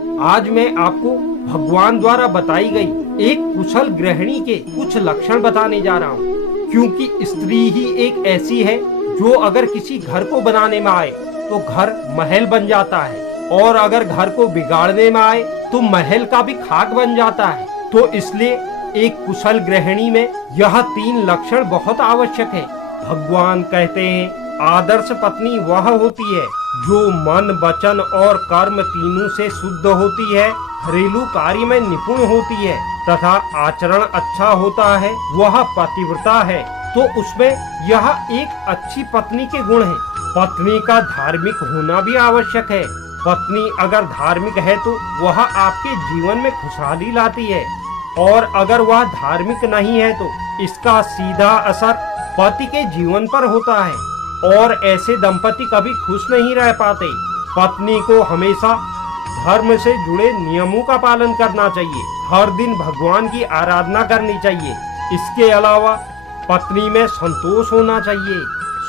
आज मैं आपको भगवान द्वारा बताई गई एक कुशल गृहिणी के कुछ लक्षण बताने जा रहा हूँ, क्योंकि स्त्री ही एक ऐसी है जो अगर किसी घर को बनाने में आए तो घर महल बन जाता है, और अगर घर को बिगाड़ने में आए तो महल का भी खाक बन जाता है। तो इसलिए एक कुशल गृहिणी में यह 3 लक्षण बहुत आवश्यक है। भगवान कहते हैं, आदर्श पत्नी वह होती है जो मन, वचन और कर्म तीनों से शुद्ध होती है, घरेलू कार्य में निपुण होती है तथा आचरण अच्छा होता है, वह पतिव्रता है। तो उसमें यह एक अच्छी पत्नी के गुण हैं। पत्नी का धार्मिक होना भी आवश्यक है। पत्नी अगर धार्मिक है तो वह आपके जीवन में खुशहाली लाती है, और अगर वह धार्मिक नहीं है तो इसका सीधा असर पति के जीवन पर होता है, और ऐसे दंपति कभी खुश नहीं रह पाते। पत्नी को हमेशा धर्म से जुड़े नियमों का पालन करना चाहिए, हर दिन भगवान की आराधना करनी चाहिए। इसके अलावा पत्नी में संतोष होना चाहिए।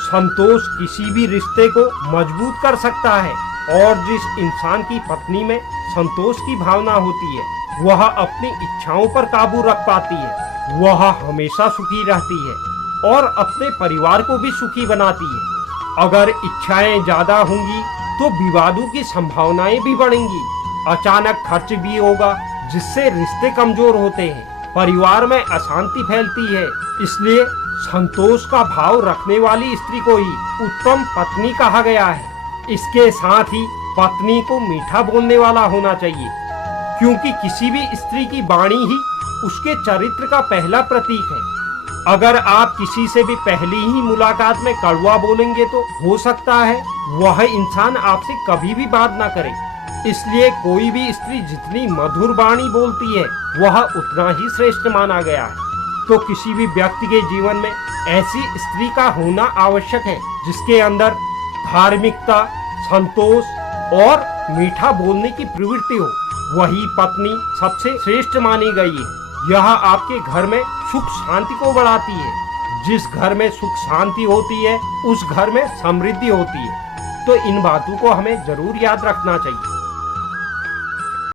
संतोष किसी भी रिश्ते को मजबूत कर सकता है, और जिस इंसान की पत्नी में संतोष की भावना होती है वह अपनी इच्छाओं पर काबू रख पाती है, वह हमेशा सुखी रहती है और अपने परिवार को भी सुखी बनाती है। अगर इच्छाएं ज्यादा होंगी तो विवादों की संभावनाएं भी बढ़ेंगी, अचानक खर्च भी होगा जिससे रिश्ते कमजोर होते हैं, परिवार में अशांति फैलती है। इसलिए संतोष का भाव रखने वाली स्त्री को ही उत्तम पत्नी कहा गया है। इसके साथ ही पत्नी को मीठा बोलने वाला होना चाहिए, क्योंकि किसी भी स्त्री की वाणी ही उसके चरित्र का पहला प्रतीक है। अगर आप किसी से भी पहली ही मुलाकात में कड़वा बोलेंगे तो हो सकता है वह इंसान आपसे कभी भी बात ना करे। इसलिए कोई भी स्त्री जितनी मधुर वाणी बोलती है वह उतना ही श्रेष्ठ माना गया है। तो किसी भी व्यक्ति के जीवन में ऐसी स्त्री का होना आवश्यक है जिसके अंदर धार्मिकता, संतोष और मीठा बोलने की प्रवृत्ति हो। वही पत्नी सबसे श्रेष्ठ मानी गई है। यह आपके घर में सुख शांति को बढ़ाती है। जिस घर में सुख शांति होती है उस घर में समृद्धि होती है। तो इन बातों को हमें जरूर याद रखना चाहिए।